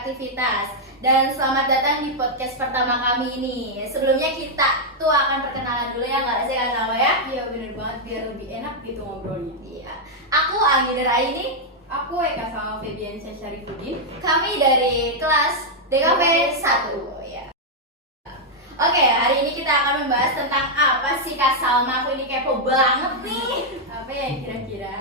beraktivitas. Dan selamat datang di podcast pertama kami ini. Sebelumnya kita tuh akan perkenalan dulu ya, nggak sih Kak Salma ya? Iya bener banget, biar lebih enak gitu ngobrolnya. Iya. Aku Anggi ini. Aku Eka sama Febian Syarifudin. Kami dari kelas DKP 1 ya. Oke, hari ini kita akan membahas tentang apa sih Kak Salma? Aku ini kepo banget nih. Apa ya kira-kira?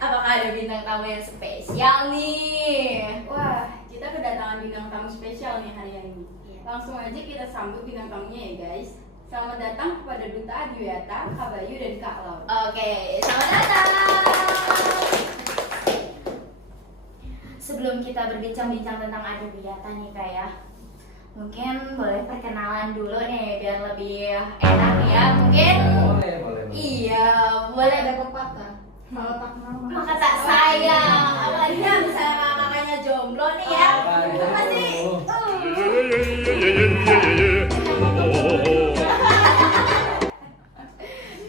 Apakah ada bintang tamu yang spesial nih? Wah, kita kedatangan bintang tamu spesial nih hari ini. Iya. Langsung aja kita sambut bintang tamunya ya guys. Selamat datang kepada Duta Adiwiyata, Kak Bayu dan Kak Laura. Oke, selamat datang. Sebelum kita berbincang-bincang tentang Adiwiyata nih Kak ya, mungkin boleh perkenalan dulu nih biar lebih enak ya. Mungkin Boleh. iya, boleh Ada pepatah. Kalau tak kenal maka tak sayang. Apalagi kan misalnya kakaknya jomblo nih ya. Itu pasti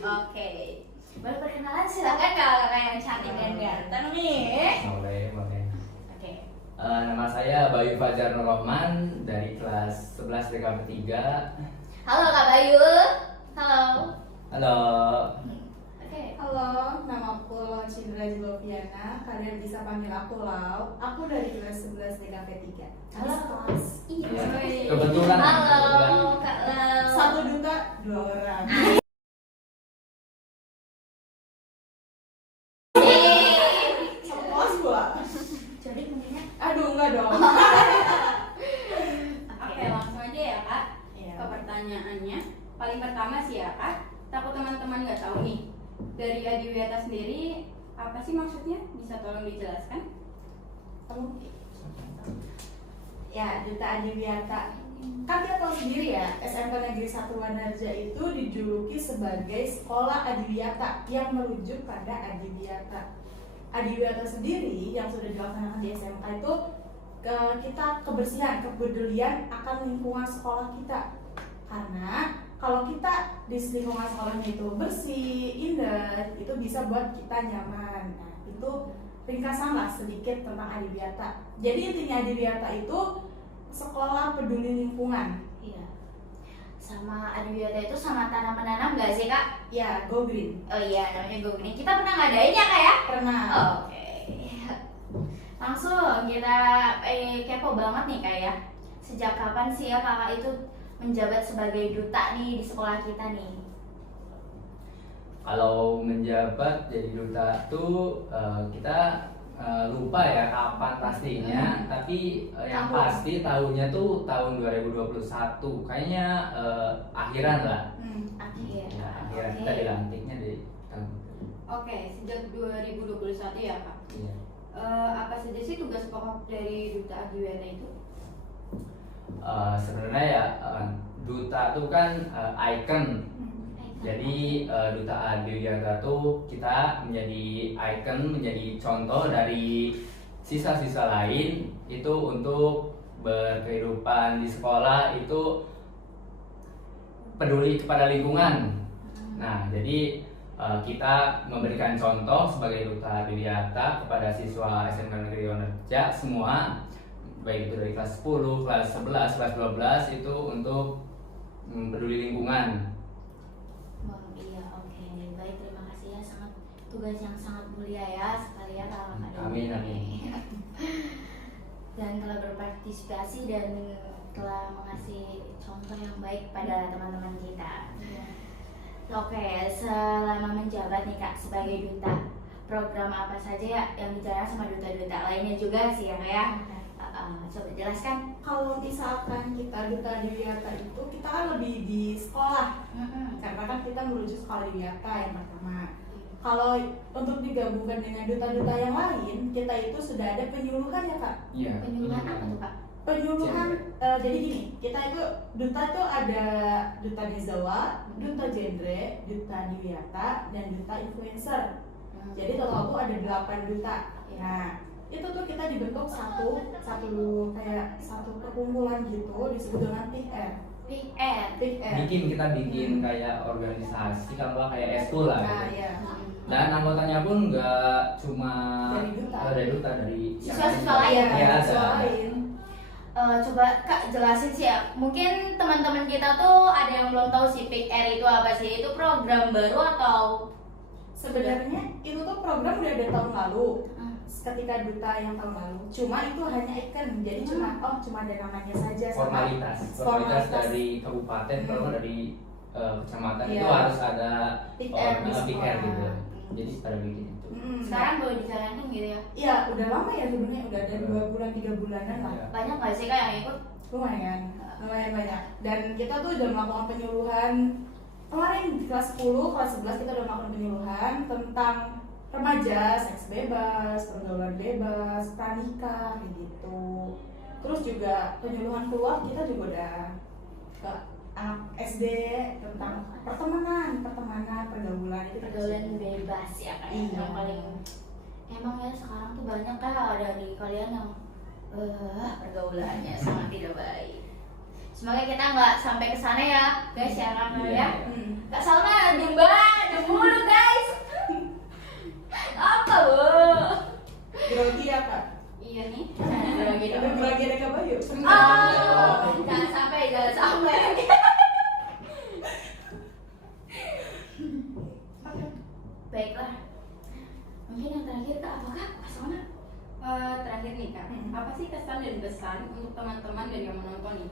Oke. Boleh perkenalan silakan kakak yang cantik dan ganteng nih. Boleh. Oke. Nama saya Bayu Fajar Nur Rahman dari kelas 11 DKP 3. Halo Kak Bayu. Halo. Halo. Oke. Halo, nama aku Cindra Ziloviana. Kalian bisa panggil aku Lau. Aku dari kelas 11 DKP 3. Halo kelas. Iya. Kebetulan. Halo Kak Lau. Satu duta, dua orang. Satu kelas dua. Jadi mungkinnya. Aduh, enggak dong. Oke, langsung aja ya Kak. Iya. Ke pertanyaannya. Paling pertama sih ya Kak, takut teman-teman nggak tahu nih. Dari Adiwiyata sendiri, apa sih maksudnya? Bisa tolong dijelaskan? Ya, Duta Adiwiyata. Kan dia tahu sendiri ya, SMP Negeri 1 Wanarja itu dijuluki sebagai Sekolah Adiwiyata yang merujuk pada Adiwiyata. Adiwiyata sendiri yang sudah dilaksanakan di SMK itu kita kebersihan, kepedulian akan lingkungan sekolah kita. Karena kalau kita di lingkungan sekolahnya itu bersih, indah, itu bisa buat kita nyaman. Nah, itu ringkasan lah sedikit tentang Adiwiyata. Jadi intinya Adiwiyata itu sekolah peduli lingkungan. Iya. Sama Adiwiyata itu sama tanam menanam nggak sih Kak? Ya, go green. Oh iya, namanya Go Green. Kita pernah ngadain ya Kak ya? Pernah. Oke. Langsung kita kepo banget nih Kak ya. Sejak kapan sih ya Kakak itu menjabat sebagai duta nih di sekolah kita nih? Kalau menjabat jadi duta tuh kita lupa ya kapan pastinya, tapi yang Tahun. pasti tahunnya tuh tahun 2021. Kayaknya akhiran lah. Akhir. Ya, akhiran Oke. kita dilantiknya di tahun. Oke, sejak 2021 ya Kak. Iya. Apa saja sih tugas pokok dari Duta Adiwiyata itu? Sebenarnya ya duta tuh kan icon. Jadi Duta Adiwiyata tuh kita menjadi icon, menjadi contoh dari siswa-siswa lain itu untuk berkehidupan di sekolah itu peduli kepada lingkungan. Nah, jadi kita memberikan contoh sebagai Duta Adiwiyata kepada siswa SMK Negeri Wanarja semua, baik itu dari kelas 10, kelas 11, kelas 12 itu untuk peduli lingkungan. Oh, iya, oke. Baik, terima kasih ya, sangat tugas yang sangat mulia ya sekalian Kakak. Amin. Dan telah berpartisipasi dan telah mengasih contoh yang baik pada teman-teman kita. Oke, selama menjabat nih Kak sebagai duta, program apa saja ya yang dijalankan sama duta-duta lainnya juga sih ya Kak ya? Coba jelaskan. Kalau misalkan kita Duta Adiwiyata itu kita kan lebih di sekolah. Karena kan kita merujuk sekolah Adiwiyata yang pertama. Kalau untuk digabungkan dengan duta-duta yang lain, kita itu sudah ada penyuluhan ya Kak. Iya. Penyuluhan apa tuh Kak? Penyuluhan, jadi gini, kita itu duta tuh ada duta Dezawa, duta genre, duta Adiwiyata, dan duta influencer. Jadi total tuh ada 8 duta. Nah, itu tuh kita dibentuk satu perkumpulan gitu disebut dengan PR. PR. PR. Kita bikin kayak organisasi, kalau nggak kayak eskul lah. Nah, Gitu. ya. Dan anggotanya pun nggak cuma Dari duta. dari duta, dari Siswa-siswa lain. ya, Iya, ada. siswa lain. Coba Kak jelasin sih ya. Mungkin teman-teman kita tuh ada yang belum tahu sih Pick Air itu apa sih? Itu program baru atau Sebenarnya itu tuh program udah ada tahun lalu. Ketika duta yang tahun lalu. Cuma itu hanya icon. Jadi cuma ada namanya saja. sama formalitas dari kabupaten, kalau nggak dari kecamatan Iya. itu harus ada Pick Air di Pick Air sekolah. gitu. Jadi pada bikin itu. sekarang baru dijalankan gitu ya? Iya, udah lama ya sebenarnya, udah ada 2 bulan 3 bulanan lah. Iya. Banyak nggak sih Kak yang ikut? Lumayan banyak. Dan kita tuh udah melakukan penyuluhan kemarin di kelas 10, kelas 11 kita udah melakukan penyuluhan tentang remaja, seks bebas, pergaulan bebas, pranikah kayak gitu. Terus juga penyuluhan keluar kita juga udah ke anak SD tentang pertemanan, pergaulan itu Pergaulan bebas ya Kak. Iya. Yang paling emang ya sekarang tuh banyak Kak dari kalian yang pergaulannya sangat tidak baik. Semoga kita nggak sampai ke sana ya guys ya Kak Iya. ya. Hmm. Kak Salma domba mulu guys. Apa bu? Grogi ya kak? Iya nih. Ada grogi ada kabayu? Jangan sampai. Baiklah. Mungkin yang terakhir Kak, apakah Kak Salma? Terakhir nih Kak, apa sih kesan dan pesan untuk teman-teman dan yang menonton nih?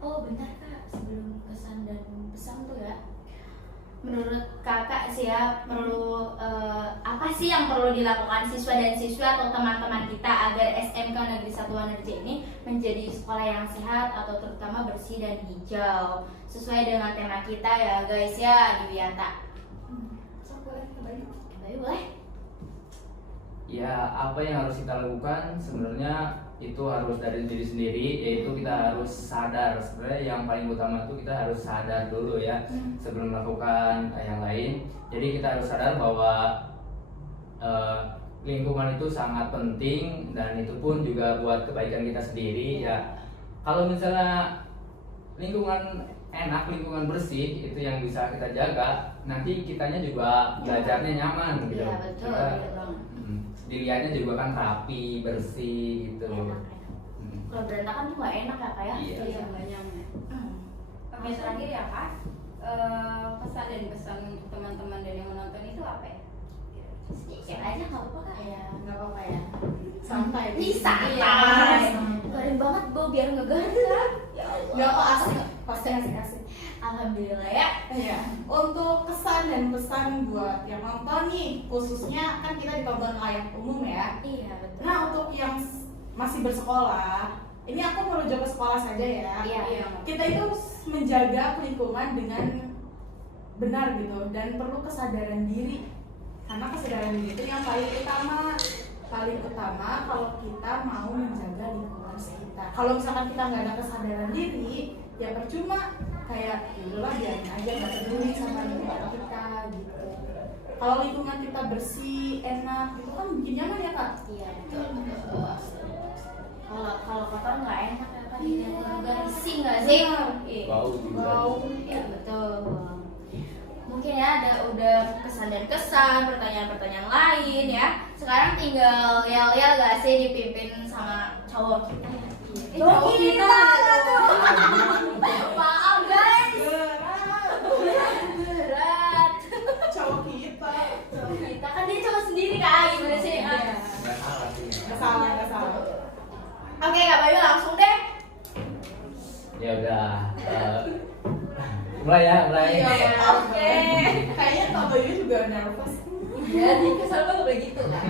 Oh bentar Kak, sebelum kesan dan pesan tuh ya, menurut Kakak sih ya perlu apa sih yang perlu dilakukan siswa dan siswi atau teman-teman kita agar SMK Negeri 1 Wanerja ini menjadi sekolah yang sehat atau terutama bersih dan hijau sesuai dengan tema kita ya guys ya di Wiyata. Baik boleh. Ya, apa yang harus kita lakukan sebenarnya itu harus dari diri sendiri, yaitu kita harus sadar. Sebenarnya yang paling utama itu kita harus sadar dulu ya sebelum melakukan yang lain. Jadi kita harus sadar bahwa lingkungan itu sangat penting dan itu pun juga buat kebaikan kita sendiri ya. Kalau misalnya lingkungan enak, lingkungan bersih itu yang bisa kita jaga, nanti kitanya juga belajarnya nyaman gitu. Iya betul, Kita, betul banget. dilihatnya juga kan rapi, bersih gitu. Enak. Hmm. Kalau berantakan tuh nggak enak ya Kak ya? Iya. Iya, nggak nyaman. Hmm. Oke, terakhir ya Kak, pesan dan pesan untuk teman-teman dan yang menonton itu apa ya? Sedikit aja nggak apa-apa Kak. Ya nggak apa-apa ya. Santai. Bisa Iya. Garing banget Bu, biar ngegaring Kak. Ya Allah. Nggak kok asik, pasti asik-asik. Alhamdulillah ya. Iya. Untuk kesan dan pesan buat yang nonton nih, khususnya kan kita ditonton layak umum ya. Iya betul. Nah untuk yang masih bersekolah, ini aku merujuk ke sekolah saja ya. Iya. Kita itu harus menjaga lingkungan dengan benar gitu dan perlu kesadaran diri. Karena kesadaran diri itu yang paling utama kalau kita mau menjaga lingkungan sekitar. Kalau misalkan kita nggak ada kesadaran diri, ya percuma, kayak yaudahlah biarin aja, nggak peduli sama lingkungan kita gitu. Kalau lingkungan kita bersih, enak, itu kan bikin nyaman ya kak. Iya betul. Kalau kotor nggak enak ya Kak. Bersih nggak sih? Benar. Iya. Bau juga. Bau. Ya betul. Mungkin ya udah kesan dan kesan, pertanyaan-pertanyaan lain ya. Sekarang tinggal yel-yel gak sih dipimpin sama cowok kita ya? Cowok kita. Maaf guys. Berat. Berat. Cowok kita. Cowok kita kan dia cowok sendiri Kak, gimana sih? Iya. Nggak salah sih. Nggak salah. Oke Kak Bayu langsung deh. Ya udah. Mulai ya, mulai. Iya, Oke. Kayaknya Kak Bayu juga nervous. Jadi kesal banget begitu kan?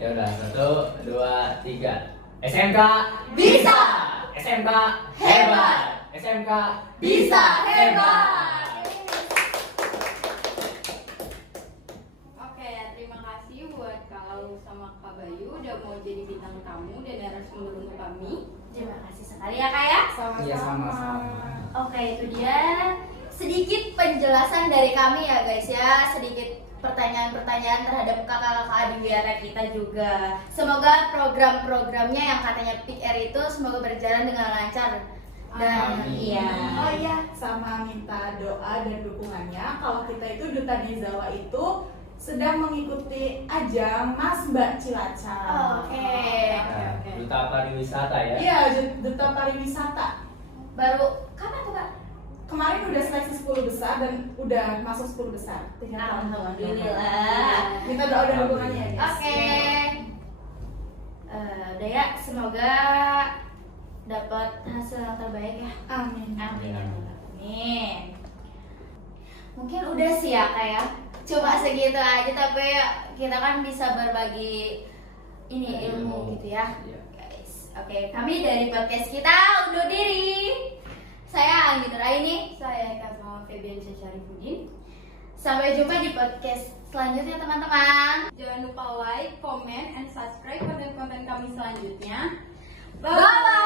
Ya udah, 1, 2, 3. SMK Bisa. SMK hebat. SMK Bisa hebat. Oke, terima kasih buat Kak Lau sama Kak Bayu udah mau jadi bintang tamu dan narasumber untuk kami. Terima kasih sekali ya Kak ya. Iya, sama-sama. Oke, itu dia sedikit penjelasan dari kami ya guys ya, sedikit pertanyaan-pertanyaan terhadap kakak-kakak adiwiyata kita juga. Semoga program-programnya yang katanya Pick Air itu semoga berjalan dengan lancar Dan Amin. iya. Oh iya, sama minta doa dan dukungannya. Kalau kita itu Duta Dizawa itu sedang mengikuti ajang Mas Mbak Cilacap. Oke. Nah, duta pariwisata ya. Iya, Duta Pariwisata. Baru kapan tuh Kak? Kemarin udah seleksi 10 besar dan udah masuk 10 besar. Tinggal tahun-tahun. Alhamdulillah. Minta doa dan dukungannya ya. guys. Oke. Udah ya, semoga dapat hasil yang terbaik ya. Amin. Amin. Ya. Amin. Mungkin udah sih ya Kak ya. Cuma segitu aja tapi kita kan bisa berbagi ini ilmu gitu ya. Iya. Guys. Oke, kami dari podcast kita undur diri. Saya Anggi Nuraini. Saya Eka sama Febian Syarifudin. Sampai jumpa di podcast selanjutnya teman-teman. Jangan lupa like, comment, and subscribe konten-konten kami selanjutnya. Bye bye.